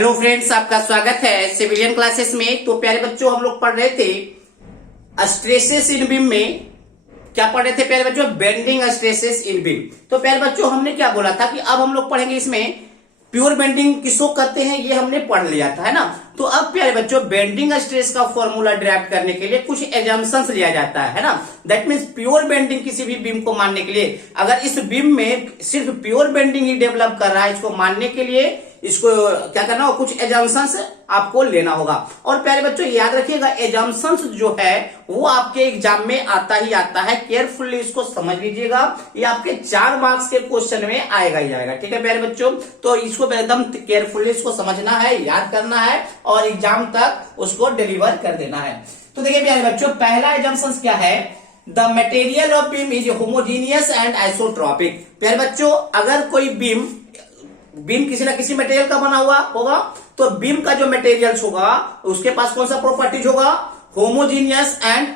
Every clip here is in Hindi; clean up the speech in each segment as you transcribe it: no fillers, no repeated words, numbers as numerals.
हेलो फ्रेंड्स, आपका स्वागत है सिविलियन क्लासेस में। तो प्यारे बच्चों, हम लोग पढ़ रहे थे स्ट्रेसेस इन बीम में। क्या पढ़ रहे थे प्यारे बच्चों? बेंडिंग स्ट्रेसेस इन बीम। तो प्यारे बच्चों, हमने क्या बोला था कि अब हम लोग पढ़ेंगे इसमें प्योर बेंडिंग किसको कहते हैं, ये हमने पढ़ लिया था, है ना। तो अब प्यारे बच्चों, बेंडिंग स्ट्रेस का फॉर्मूला ड्राफ्ट करने के लिए कुछ एजम्पशंस लिया जाता है ना। दैट मीन्स प्योर बेंडिंग किसी भी बीम को मानने के लिए, अगर इस बीम में सिर्फ प्योर बेंडिंग ही डेवलप कर रहा है, इसको मानने के लिए इसको क्या करना होगा, कुछ एजम्पशंस आपको लेना होगा। और प्यारे बच्चों याद रखिएगा, एजम्पशंस जो है वो आपके एग्जाम में आता ही आता है। केयरफुली इसको समझ लीजिएगा, ये आपके 4 मार्क्स के क्वेश्चन में आएगा ही आएगा। ठीक है प्यारे बच्चों, तो इसको एकदम केयरफुली इसको समझना है, याद करना है और एग्जाम तक उसको डिलीवर कर देना है। तो देखिए प्यारे बच्चों, पहला एजम्पशन क्या है? The material of beam is homogeneous and isotropic. प्यारे बच्चों, अगर कोई बीम किसी ना किसी मटेरियल का बना हुआ होगा, तो बीम का जो मटेरियल्स होगा उसके पास कौन सा प्रॉपर्टीज होगा? Homogeneous and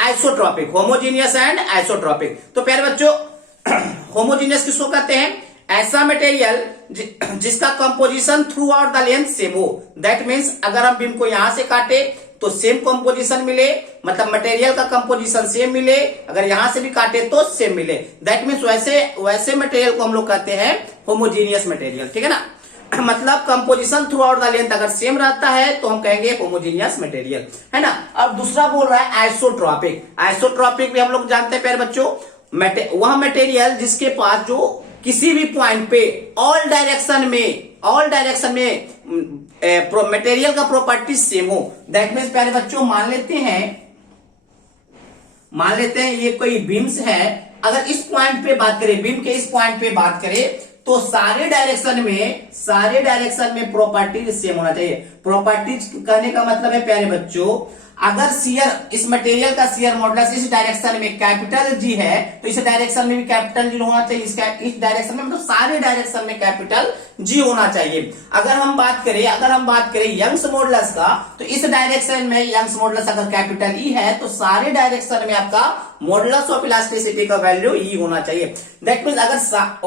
isotropic. Homogeneous and isotropic. तो प्यारे बच्चों, होमोजीनियस किसको कहते हैं? ऐसा मटेरियल जिसका composition through out the length same हो। दैट मीन्स अगर हम बीम को यहां से काटे तो सेम कंपोजिशन मिले, मतलब मटेरियल का कंपोजिशन सेम मिले, अगर यहां से भी काटे तो सेम मिले। दैट मीन्स वैसे मटेरियल को हम लोग कहते हैं होमोजीनियस मटेरियल। ठीक है ना, मतलब composition through out the length अगर सेम रहता है तो हम कहेंगे होमोजीनियस मटेरियल, है ना। अब दूसरा बोल रहा है आइसोट्रॉपिक। आइसोट्रॉपिक भी हम लोग जानते हैं प्यारे बच्चों, वह मटेरियल जिसके पास जो किसी भी पॉइंट पे ऑल डायरेक्शन में मटेरियल का प्रॉपर्टी सेम हो। दैट मीन्स प्यारे बच्चों, मान लेते हैं ये कोई बीम्स है। अगर इस पॉइंट पे बात करें, बीम के इस पॉइंट पे बात करें, तो सारे डायरेक्शन में प्रॉपर्टीज सेम होना चाहिए। प्रॉपर्टीज कहने का मतलब है प्यारे बच्चों, अगर शियर, इस मटेरियल का शियर मॉडुलस इस डायरेक्शन में कैपिटल जी है, तो इस डायरेक्शन में भी कैपिटल जी होना चाहिए। इस डायरेक्शन में, मतलब सारे डायरेक्शन में कैपिटल जी होना चाहिए। अगर हम बात करें यंग्स मॉडुलस का, तो इस डायरेक्शन में यंग्स मॉडुलस अगर कैपिटल ई है, तो सारे डायरेक्शन में आपका मॉडुलस ऑफ इलास्टिसिटी का वैल्यू ई होना चाहिए। दैट मीन्स अगर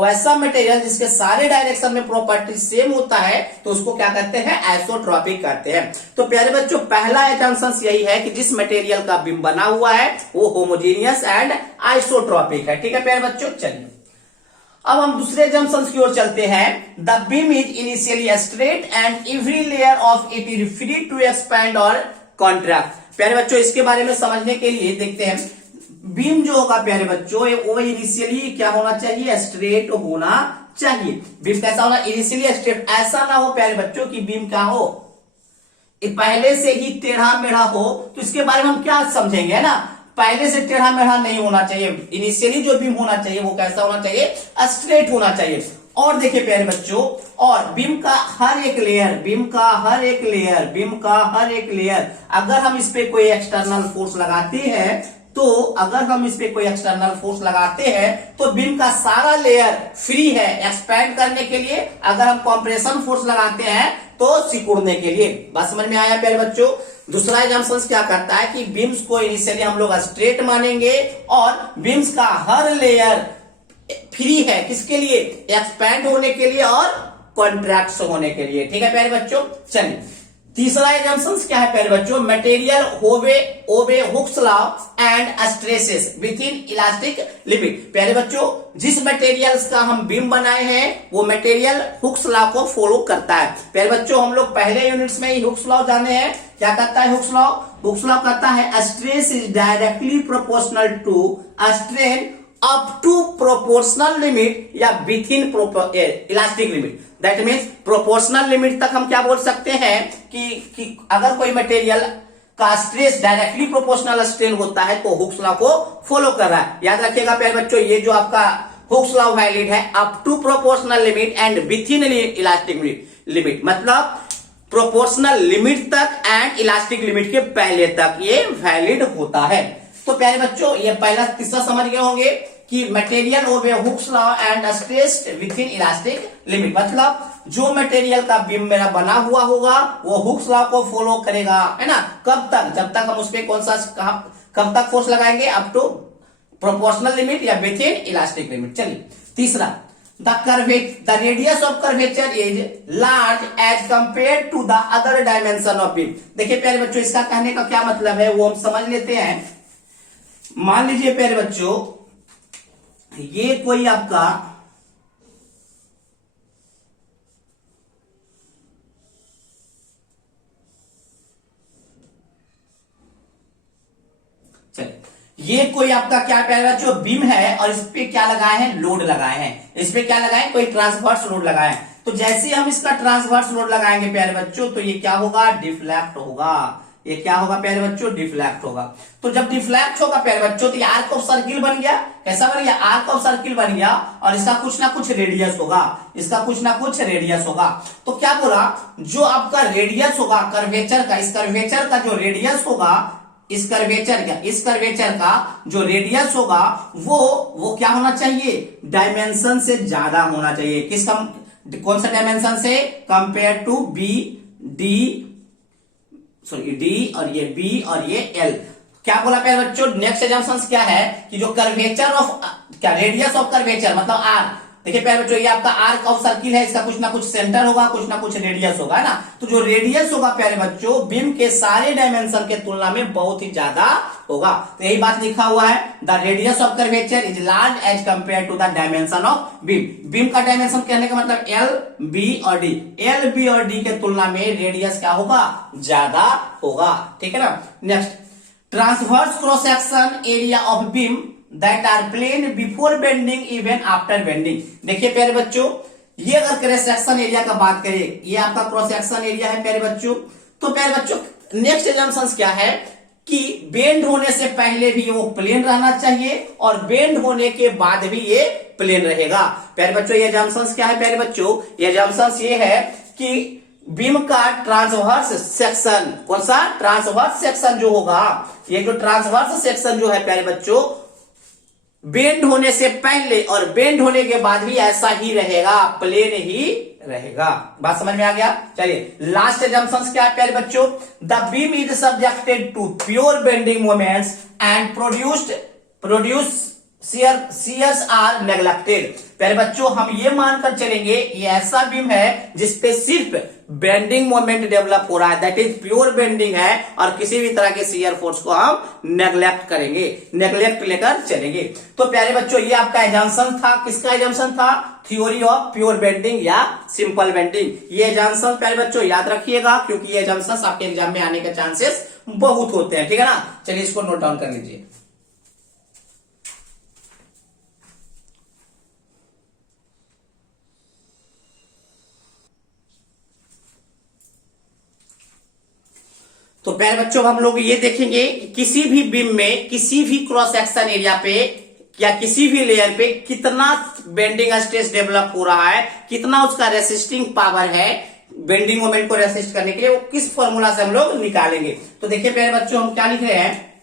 वैसा मटेरियल जिसके सारे डायरेक्शन में प्रॉपर्टी सेम होता है, तो उसको क्या कहते हैं? आइसोट्रॉपिक कहते हैं। तो प्यारे बच्चों, पहला एजम्पशन यही है कि जिस मटेरियल का बीम बना हुआ है वो होमोजीनियस एंड आइसोट्रॉपिक है। ठीक है प्यारे बच्चों, चलिए अब हम दूसरे एजम्पशन की ओर चलते हैं। The beam is initially straight and every layer of it is free to expand और कॉन्ट्रैक्ट। प्यारे बच्चों, इसके बारे में समझने के लिए देखते हैं। बीम जो होगा प्यारे बच्चों, वो इनिशियली क्या होना चाहिए? स्ट्रेट होना चाहिए। बीम कैसा होना? Initially straight. ऐसा ना हो प्यारे बच्चों कि बीम क्या हो, पहले से ही टेढ़ा मेढ़ा हो। तो इसके बारे में हम क्या समझेंगे, है ना। पहले से टेढ़ा मेढ़ा नहीं होना चाहिए। इनिशियली जो बीम होना चाहिए वो कैसा होना चाहिए? स्ट्रेट होना चाहिए। और देखिए प्यारे बच्चों, और बीम का हर एक लेयर अगर हम इस पे कोई एक्सटर्नल फोर्स लगाते हैं, तो बीम का सारा लेयर फ्री है एक्सपैंड करने के लिए। अगर हम कंप्रेशन फोर्स लगाते हैं तो सिकुड़ने के लिए। बात समझ में आया प्यारे बच्चों? दूसरा एग्जाम्पल क्या करता है कि बीम्स को इनिशियली हम लोग स्ट्रेट मानेंगे और बीम्स का हर लेयर फ्री है किसके लिए? एक्सपैंड होने के लिए और कॉन्ट्रैक्ट होने के लिए। ठीक है प्यारे बच्चों, चलिए तीसरा एग्जाम्पल क्या है प्यारे बच्चों? Material obeys Hooke's law and stresses within elastic limit. प्यारे बच्चों, जिस मटेरियल्स का हम बीम बनाए हैं वो मटेरियल हुक्स लॉ को फॉलो करता है। प्यारे बच्चों, हम लोग पहले यूनिट्स में ही हुक्स लॉ जाने हैं। क्या कहता है हुक्स लॉ? हुक्स लॉ कहता है stress is directly proportional to strain up to proportional limit या within elastic limit. That means proportional limit तक हम क्या बोल सकते हैं कि अगर कोई मटेरियल का स्ट्रेस डायरेक्टली प्रोपोर्शनल स्ट्रेन होता है तो हुक्स लॉ को फॉलो कर रहा है। याद रखिएगा प्यारे बच्चों, ये जो आपका हुक्स लॉ वैलिड है up to proportional limit and within elastic limit, मतलब प्रोपोर्शनल लिमिट तक एंड इलास्टिक लिमिट के पहले तक ये वैलिड होता है। तो प्यारे बच्चों, ये पहला तीसरा समझ गए होंगे कि material obeys Hooke's law and stressed within elastic limit, मतलब जो मटेरियल का बीम मेरा बना हुआ होगा वो हुक्स लॉ को फॉलो करेगा, है ना। कब तक? जब तक हम उस पर कब तक फोर्स लगाएंगे? अप टू प्रोपोर्शनल लिमिट या विद इन इलास्टिक लिमिट। चलिए तीसरा, the radius of curvature is large as compared to the other dimension of beam। देखिए प्यारे बच्चों, इसका कहने का क्या मतलब है वो हम समझ लेते हैं। मान लीजिए प्यारे बच्चों, ये कोई आपका ये कोई आपका क्या प्यारे बच्चों बीम है और इस पे क्या लगाए हैं, लोड लगाए हैं। इस पे क्या लगाए, कोई ट्रांसवर्स लोड लगाए हैं। तो जैसे ही हम इसका ट्रांसवर्स लोड लगाएंगे प्यारे बच्चों, तो ये क्या होगा, डिफ्लेक्ट होगा। ये क्या होगा प्यारे बच्चों, डिफ्लेक्ट होगा। तो जब डिफ्लेक्ट होगा प्यारे बच्चों, तो ये आर्क ऑफ सर्किल बन गया। कैसा बन गया, आर्क ऑफ सर्किल बन गया, और इसका कुछ ना कुछ रेडियस होगा। इसका कुछ ना कुछ रेडियस होगा। तो क्या बोला, जो आपका रेडियस होगा कर्वेचर का, इस कर्वेचर का जो रेडियस होगा, इस कर्वेचर का जो रेडियस होगा वो क्या होना चाहिए, डायमेंशन से ज्यादा होना चाहिए। किसका, कौन सा डायमेंशन से, कंपेयर टू डी और ये बी और ये एल। क्या बोला प्यारे बच्चों, नेक्स्ट एग्जाम्पशन क्या है कि जो कर्वेचर ऑफ, क्या रेडियस ऑफ कर्वेचर मतलब आर। देखिए प्यारे बच्चों, ये आपका आर्क ऑफ सर्किल है, इसका कुछ ना कुछ सेंटर होगा, कुछ ना कुछ रेडियस होगा, है ना। तो जो रेडियस होगा प्यारे बच्चों, बीम के सारे डायमेंशन के तुलना में बहुत ही ज्यादा होगा। तो यही बात लिखा हुआ है, the radius of curvature is large as compare to the dimension of beam. Beam का डायमेंशन कहने का मतलब एल, बी और डी। एल, बी और डी के तुलना में रेडियस क्या होगा, ज्यादा होगा। ठीक है ना। Next, transverse cross section area of beam that are plane before bending even after bending. देखिए प्यारे बच्चों, ये अगर क्रॉस सेक्शन एरिया का बात करें, ये आपका क्रॉस सेक्शन एरिया है प्यारे बच्चों। तो प्यारे बच्चों, नेक्स्ट एग्जाम्पशन क्या है कि बेंड होने से पहले भी वो प्लेन रहना चाहिए और बेंड होने के बाद भी ये प्लेन रहेगा। प्यारे बच्चों, ये एग्जाम्पशन क्या है प्यारे बच्चों, ये एग्जाम्पशन ये है कि बीम का ट्रांसवर्स सेक्शन, कौन सा, ट्रांसवर्स सेक्शन जो होगा, ये जो ट्रांसवर्स सेक्शन जो है प्यारे बच्चों, बेंड होने से पहले और बेंड होने के बाद भी ऐसा ही रहेगा, प्लेन ही रहेगा। बात समझ में आ गया। चलिए लास्ट एग्जाम्पशन क्या है प्यारे बच्चों, the beam is subjected to pure bending moments and produce shears are neglected. प्यारे बच्चों, हम ये मानकर चलेंगे ये ऐसा बीम है जिसपे सिर्फ बेंडिंग मोमेंट डेवलप हो रहा है, दैट इज प्योर बेंडिंग है, और किसी भी तरह के शियर फोर्स को हम नेग्लेक्ट करेंगे, नेग्लेक्ट लेकर चलेंगे। तो प्यारे बच्चों, ये आपका एग्जाम्पशन था। किसका एग्जाम्पशन था, थ्योरी ऑफ प्योर बेंडिंग या सिंपल बेंडिंग। ये एग्जाम्पशन प्यारे बच्चों याद रखिएगा, क्योंकि ये एग्जाम्पशन आपके एग्जाम में आने के चांसेस बहुत होते हैं। ठीक है ना। चलिए इसको नोट डाउन कर लीजिए। तो प्यारे बच्चों, हम लोग ये देखेंगे किसी भी बीम में, किसी भी क्रॉस सेक्शन एरिया पे या किसी भी लेयर पे कितना बेंडिंग स्ट्रेस डेवलप हो रहा है, कितना उसका रेसिस्टिंग पावर है बेंडिंग मोमेंट को रेसिस्ट करने के लिए, वो किस फॉर्मूला से हम लोग निकालेंगे। तो देखिए प्यारे बच्चों, हम क्या लिख रहे हैं,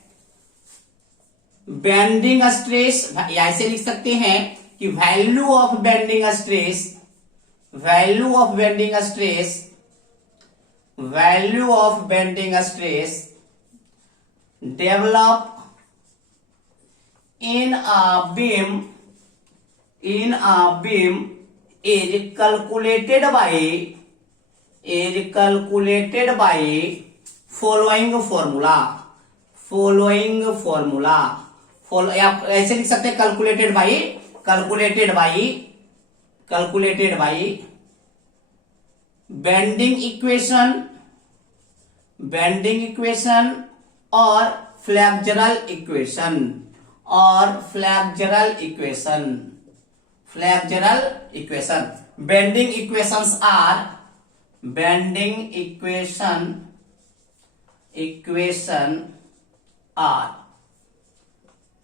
बेंडिंग स्ट्रेस, ऐसे लिख सकते हैं कि value of bending stress, value of bending stress, value of bending stress develop in a beam is calculated by following formula। ऐसे लिख सकते हैं, calculated by बेंडिंग इक्वेशन और flexural equation. Bending equations are,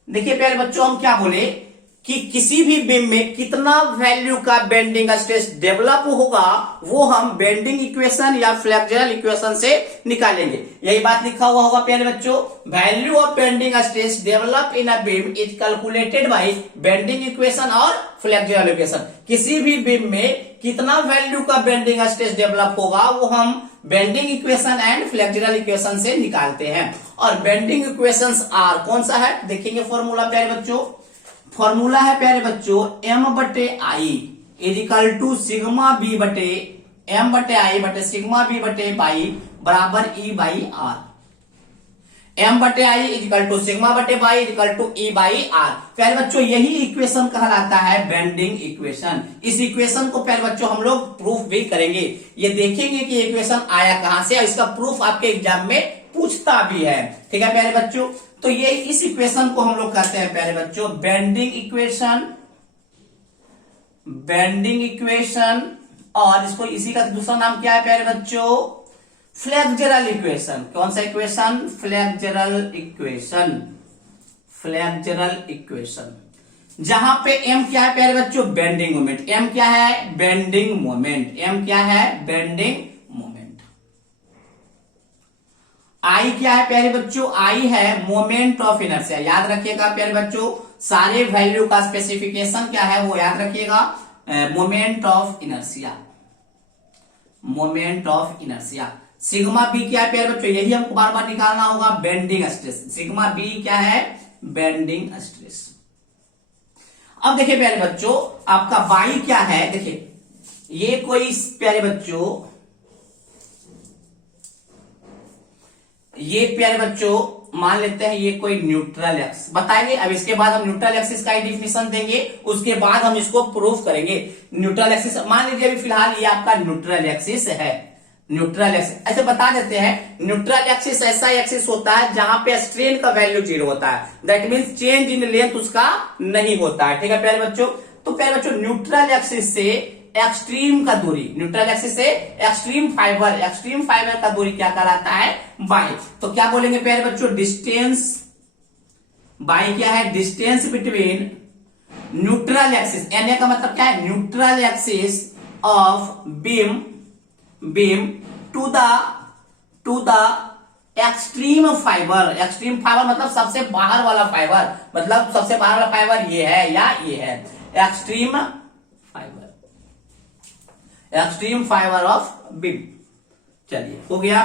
देखिए प्यारे बच्चों, हम क्या बोले कि किसी भी बीम में कितना वैल्यू का बेंडिंग स्ट्रेस डेवलप होगा वो हम बेंडिंग इक्वेशन या फ्लेक्सुरल इक्वेशन से निकालेंगे। यही बात लिखा हुआ होगा प्यारे बच्चों, value of bending stress develop in a beam is calculated by bending equation और फ्लेक्सुरल इक्वेशन। किसी भी बीम में कितना वैल्यू का बेंडिंग स्ट्रेस डेवलप होगा वो हम bending equation and flexural equation से निकालते हैं। और बेंडिंग इक्वेशंस आर, कौन सा है, देखेंगे फॉर्मूला प्यारे बच्चों। फॉर्मूला है प्यारे बच्चों M/I, is equal to sigma B बटे एम बटे आई बटे सिग्मा बी बटे बाई बराबर ई बाई आर। एम बटे I is equal to sigma बटे by is equal to E by R. प्यारे बच्चों यही इक्वेशन कहलाता है बेंडिंग इक्वेशन। इस इक्वेशन को प्यारे बच्चों हम लोग प्रूफ भी करेंगे। ये देखेंगे कि इक्वेशन आया कहां से और इसका प्रूफ आपके एग्जाम में पूछता भी है। ठीक है प्यारे बच्चों, तो ये इस इक्वेशन को हम लोग कहते हैं प्यारे बच्चों बेंडिंग इक्वेशन। बेंडिंग इक्वेशन और इसको इसी का दूसरा नाम क्या है प्यारे बच्चों? Flexural equation. कौन सा equation? Flexural equation. Flexural equation जहां पे एम क्या है प्यारे बच्चों? Bending moment. एम क्या है? Bending moment. एम क्या है? Bending moment. आई क्या है प्यारे बच्चों? आई है मोमेंट ऑफ इनर्शिया। याद रखिएगा प्यारे बच्चों, सारे वैल्यू का स्पेसिफिकेशन क्या है वो याद रखिएगा। Moment of inertia. Moment of inertia. Sigma B क्या है प्यारे बच्चों? यही हमको बार बार निकालना होगा। Bending stress. सिग्मा बी क्या है? Bending stress. अब देखिए प्यारे बच्चों आपका बाई क्या है? देखिए ये कोई प्यारे बच्चों, ये प्यारे बच्चों मान लेते हैं ये कोई न्यूट्रल एक्सिस बताएंगे। अब इसके बाद हम न्यूट्रल एक्सिस का डिफिनेशन देंगे, उसके बाद हम इसको प्रूफ करेंगे। न्यूट्रल एक्सिस मान लीजिए अभी फिलहाल ये आपका न्यूट्रल एक्सिस है। न्यूट्रल एक्सिस ऐसे बता देते हैं, न्यूट्रल एक्सिस ऐसा एक्सिस होता है जहां पे स्ट्रेन का वैल्यू 0 होता है। That means change in length उसका नहीं होता है। ठीक है प्यारे बच्चों, तो प्यारे बच्चों न्यूट्रल एक्सिस से एक्सट्रीम का दूरी, न्यूट्रल एक्सिस से एक्सट्रीम फाइबर का दूरी क्या कहलाता है? बाई। तो क्या बोलेंगे प्यारे बच्चों? डिस्टेंस। बाई क्या है? Distance between neutral axis. N का मतलब क्या है? Neutral axis of beam to the extreme fibre. Extreme fibre मतलब सबसे बाहर वाला फाइबर, मतलब सबसे बाहर वाला फाइबर ये है या ये है extreme fibre. Extreme fibre of beam. चलिए हो गया,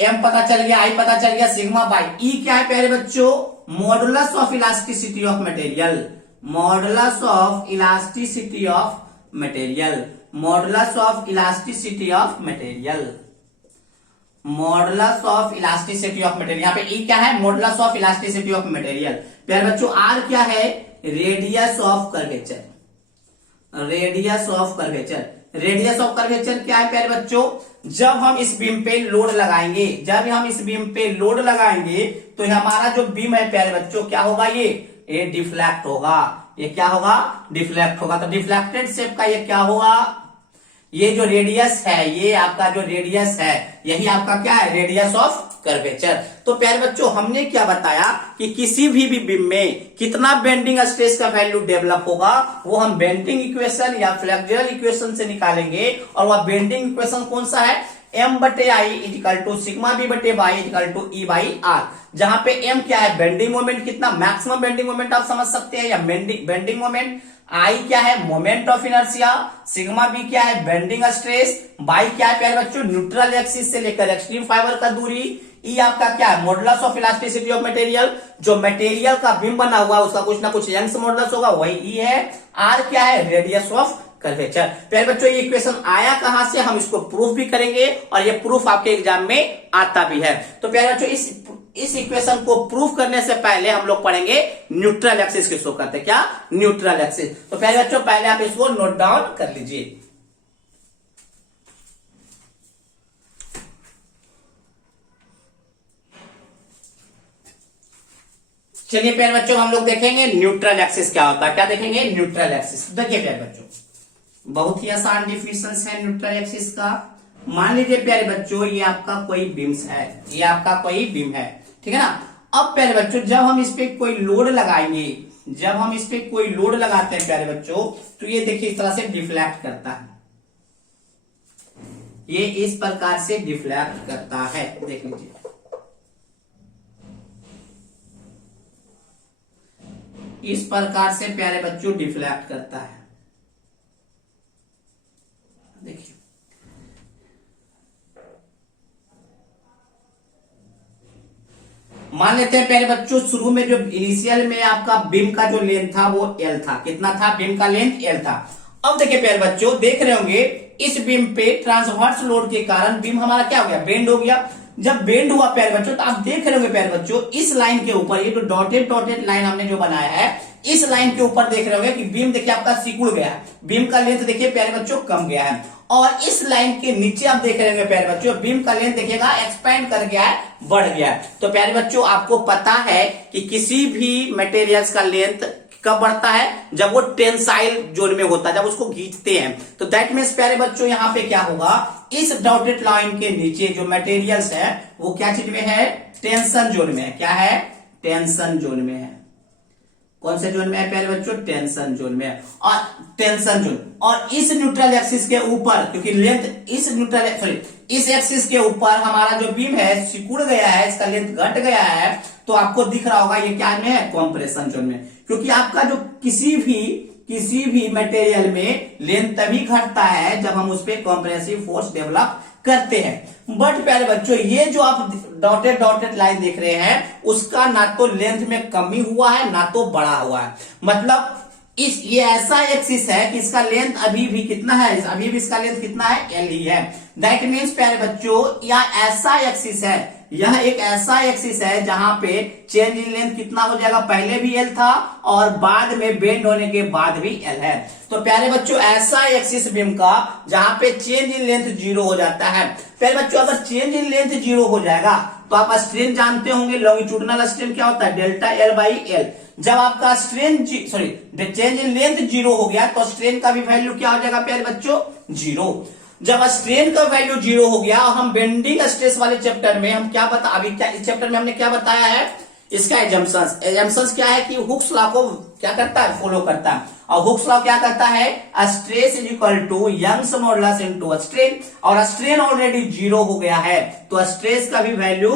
एम पता चल गया, आई पता चल गया, सिग्मा बाई। ई क्या है प्यारे बच्चों? Modulus of elasticity of material. Modulus of elasticity of material. Modulus of elasticity of material. Modulus of elasticity of material. यहाँ पे ई क्या है? Modulus of elasticity of material. प्यारे बच्चों आर क्या है? Radius of curvature. Radius of curvature. Radius of curvature क्या है प्यारे बच्चों? जब हम इस बीम पे लोड लगाएंगे, जब हम इस बीम पे लोड लगाएंगे तो हमारा जो बीम है प्यारे बच्चों क्या होगा? ये डिफ्लेक्ट होगा। ये क्या होगा? डिफ्लेक्ट होगा। तो डिफ्लेक्टेड शेप का ये क्या होगा? ये जो रेडियस है, ये आपका जो रेडियस है यही आपका क्या है? Radius of curvature. तो प्यारे बच्चों हमने क्या बताया कि किसी भी बीम में कितना बेंडिंग स्ट्रेस का वैल्यू डेवलप होगा वो हम बेंडिंग इक्वेशन या फ्लेक्सुरल इक्वेशन से निकालेंगे। और वह बेंडिंग इक्वेशन कौन सा है? एम बटे I is equal to sigma B बटे by is equal to E by R. जहां पे एम क्या है? बेंडिंग मोमेंट कितना, मैक्सिमम बेंडिंग मोमेंट आप समझ सकते हैं या बेंडिंग मोमेंट। आई क्या है? Moment of inertia. Sigma B क्या है? Bending stress. बाई क्या है प्यारे बच्चों? न्यूट्रल एक्सिस से लेकर एक्सट्रीम फाइबर का दूरी। ई आपका क्या है? Modulus of elasticity of material. जो मटेरियल का बीम बना हुआ है उसका कुछ ना कुछ यंग्स मॉडुलस होगा, वही ई है। आर क्या है? Radius of curvature. प्यारे बच्चों ये इक्वेशन आया कहां से? हम इसको प्रूफ भी करेंगे और ये प्रूफ आपके एग्जाम में आता भी है। तो प्यारे बच्चों इस इक्वेशन को प्रूफ करने से पहले हम लोग पढ़ेंगे न्यूट्रल एक्सिस किसको कहते हैं? क्या? Neutral axis. तो प्यारे बच्चों पहले आप इसको नोट डाउन कर लीजिए। चलिए प्यारे बच्चों हम लोग देखेंगे न्यूट्रल एक्सिस क्या होता है। क्या देखेंगे? Neutral axis. देखिए प्यारे बच्चों बहुत ही आसान डिफिनेशन है न्यूट्रल एक्सिस का। मान लीजिए प्यारे बच्चों ये आपका कोई बीम्स है, ये आपका कोई बीम है, ठीक है ना। अब प्यारे बच्चों जब हम इस पे कोई लोड लगाएंगे, जब हम इस पे कोई लोड लगाते हैं प्यारे बच्चों तो ये देखिए इस तरह से डिफ्लेक्ट करता है। ये इस प्रकार से डिफ्लेक्ट करता है, देख लीजिए। इस प्रकार से प्यारे बच्चों डिफ्लेक्ट करता है, देखिए। मान लेते हैं प्यारे बच्चों शुरू में जो इनिशियल में आपका बीम का जो लेंथ था वो एल था। कितना था? बीम का लेंथ एल था। अब देखिए प्यारे बच्चों, देख रहे होंगे इस बीम पे ट्रांसवर्स लोड के कारण बीम हमारा क्या हो गया, बेंड हो गया। जब बेंड हुआ प्यारे बच्चों, तो आप देख रहे होंगे प्यारे बच्चों, इस लाइन के ऊपर ये जो डॉटेड डॉटेड लाइन हमने जो बनाया है, इस लाइन के ऊपर देख रहे होंगे कि बीम देखिए आपका सिकुड़ गया है, बीम का लेंथ देखिए प्यारे बच्चों कम गया है। और इस लाइन के नीचे आप देख रहे होंगे प्यारे बच्चों, बीम का लेंथ देखिएगा एक्सपेंड कर गया है, बढ़ गया है। तो प्यारे बच्चों आपको पता है कि किसी भी मटेरियल्स का लेंथ कब बढ़ता है, जब वो टेंसाइल जोन में होता है, जब उसको खींचते हैं। तो दैट मीन्स प्यारे बच्चों यहाँ पे क्या होगा, इस डॉटेड लाइन के नीचे जो मटेरियल्स है वो क्या चीज में है, टेंशन जोन में है। क्या है, टेंशन जोन में है। कौन से जोन में है प्यारे बच्चों, टेंशन जोन में है। और टेंशन जोन, और इस न्यूट्रल एक्सिस के ऊपर, क्योंकि लेंथ इस इस एक्सिस के ऊपर हमारा जो बीम है सिकुड़ गया है, इसका लेंथ घट गया है, तो आपको दिख रहा होगा ये क्या में है, कॉम्प्रेशन जोन में। क्योंकि आपका जो किसी भी मटेरियल में लेंथ तभी घटता है जब हम उस पर कॉम्प्रेसिव फोर्स डेवलप करते हैं। बट प्यारे बच्चों, ये जो आप डॉटेड डॉटेड लाइन देख रहे हैं, उसका ना तो लेंथ में कमी हुआ है ना तो बढ़ा हुआ है। मतलब ये ऐसा एक्सिस है कि इसका लेंथ अभी भी कितना है, अभी भी इसका लेंथ कितना है, एल ही है। दैट मीन्स प्यारे बच्चों, यह ऐसा एक्सिस है, यह एक ऐसा एक्सिस है जहां पे चेंज इन लेंथ कितना हो जाएगा, पहले भी एल था और बाद में बेंड होने के बाद भी एल है। तो प्यारे बच्चों ऐसा एक्सिस बीम का जहां पे चेंज इन लेंथ 0 हो जाता है। प्यारे बच्चों अगर चेंज इन लेंथ 0 हो जाएगा तो आप स्ट्रेन जानते होंगे, लॉन्गिट्यूडिनल स्ट्रेन क्या होता है, डेल्टा एल बाई एल। जब आपका स्ट्रेन चेंज इन लेंथ 0 हो गया तो स्ट्रेन का भी वैल्यू क्या हो जाएगा प्यारे बच्चों, 0। जब स्ट्रेन का वैल्यू 0 हो गया, और हम बेंडिंग स्ट्रेस वाले चैप्टर में हम क्या इस चैप्टर में हमने क्या बताया है, इसका एजम्पशंस क्या है कि हुक्स लॉ को क्या करता है, फॉलो करता है। और हुक्स लॉ क्या करता है, stress is equal to Young's modulus into strain, और स्ट्रेन ऑलरेडी 0 हो गया है तो स्ट्रेस का भी वैल्यू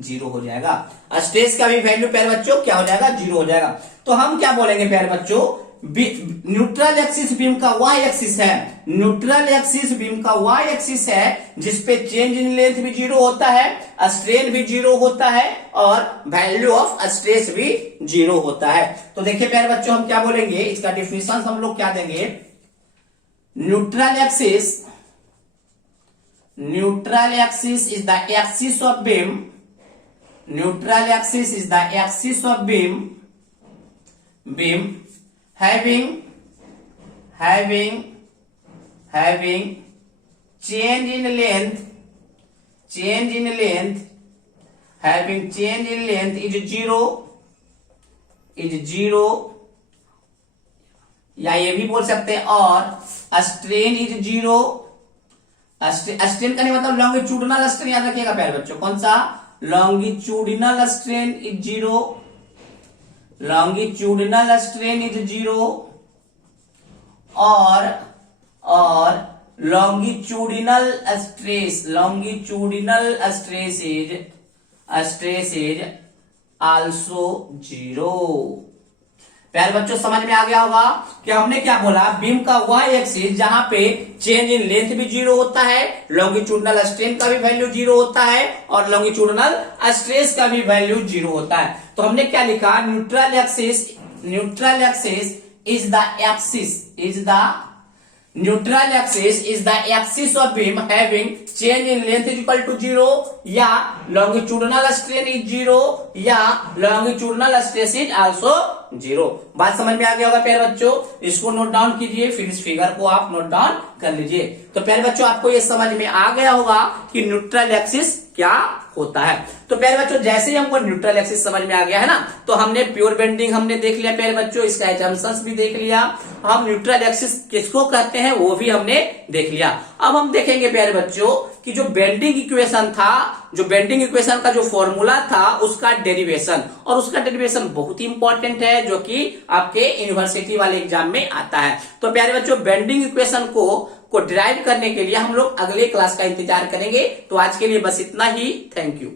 0 हो जाएगा। स्ट्रेस का भी वैल्यू प्यारे बच्चों क्या हो जाएगा, 0 हो जाएगा। तो हम क्या बोलेंगे प्यारे बच्चों, न्यूट्रल एक्सिस बीम का वाई एक्सिस है, न्यूट्रल एक्सिस बीम का वाई एक्सिस है जिसपे चेंज इन लेंथ भी 0 होता है, स्ट्रेन भी 0 होता है और वैल्यू ऑफ स्ट्रेस भी 0 होता है। तो देखिए प्यारे बच्चों हम क्या बोलेंगे, इसका डिफिनेशन हम लोग क्या देंगे, neutral axis is the axis of beam, neutral axis is the axis of beam having change in length having change in length is 0 या ये भी बोल सकते हैं, और स्ट्रेन इज 0। स्ट्रेन का नहीं मतलब लॉन्गिट्यूडिनल स्ट्रेन, याद रखिएगा प्यारे बच्चों, कौन सा, longitudinal strain is 0, longitudinal strain is 0, और लॉन्गिट्यूडिनल स्ट्रेस इज आल्सो 0। प्यारे बच्चों समझ में आ गया होगा कि हमने क्या बोला, बीम का वाई एक्सिस जहां पे चेंज इन लेंथ भी 0 होता है, लॉन्गिट्यूडिनल स्ट्रेन का भी वैल्यू 0 होता है और लॉन्गिट्यूडिनल स्ट्रेस का भी वैल्यू 0 होता है। तो हमने क्या लिखा, neutral axis is the axis of beam having change in length is equal to 0, या लॉन्गिट्यूडिनल स्ट्रेन इज 0, या लॉन्गिट्यूडिनल स्ट्रेस इज आल्सो 0। बात समझ में आ गया होगा प्यारे बच्चों, इसको नोट डाउन कीजिए, फिर इस फिगर को आप नोट डाउन कर लीजिए। तो प्यारे बच्चों आपको ये समझ में आ गया होगा कि न्यूट्रल एक्सिस क्या होता है। तो प्यारे बच्चों जैसे ही हमको न्यूट्रल एक्सिस समझ में आ गया है ना, तो हमने प्योर बेंडिंग हमने देख लिया प्यारे बच्चों, इसका एजम्पशंस भी देख लिया, हम न्यूट्रल एक्सिस किसको कहते हैं वो भी हमने देख लिया। अब हम देखेंगे प्यारे बच्चों कि जो बेंडिंग इक्वेशन था, जो बेंडिंग इक्वेशन का जो फॉर्मूला था उसका डेरिवेशन, और उसका डेरिवेशन बहुत ही इंपॉर्टेंट है जो कि आपके यूनिवर्सिटी वाले एग्जाम में आता है। तो प्यारे बच्चों बेंडिंग इक्वेशन को डिराइव करने के लिए हम लोग अगले क्लास का इंतजार करेंगे। तो आज के लिए बस इतना ही, थैंक यू।